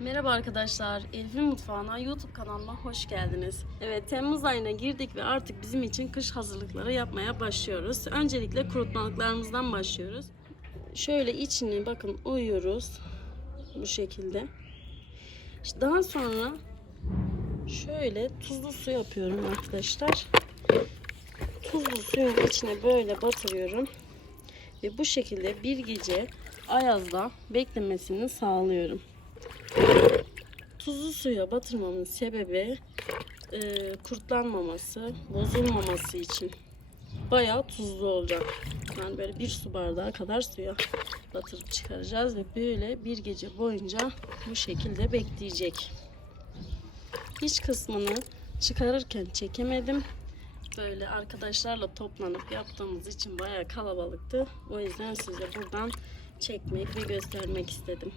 Merhaba arkadaşlar, Elif'in Mutfağı'na YouTube kanalıma hoş geldiniz. Evet, Temmuz ayına girdik ve artık bizim için kış hazırlıkları yapmaya başlıyoruz. Öncelikle kurutmalıklarımızdan başlıyoruz. Şöyle içini bakın uyuyoruz. Bu şekilde. Daha sonra şöyle tuzlu su yapıyorum arkadaşlar. Tuzlu suyun içine böyle batırıyorum. Ve bu şekilde bir gece ayazda beklemesini sağlıyorum. Tuzlu suya batırmamın sebebi e, kurtlanmaması, bozulmaması için. Bayağı tuzlu olacak. Yani böyle bir su bardağı kadar suya batırıp çıkaracağız ve böyle bir gece boyunca bu şekilde bekleyecek. İç kısmını çıkarırken çekemedim. Böyle arkadaşlarla toplanıp yaptığımız için bayağı kalabalıktı. O yüzden size buradan çekmek ve göstermek istedim.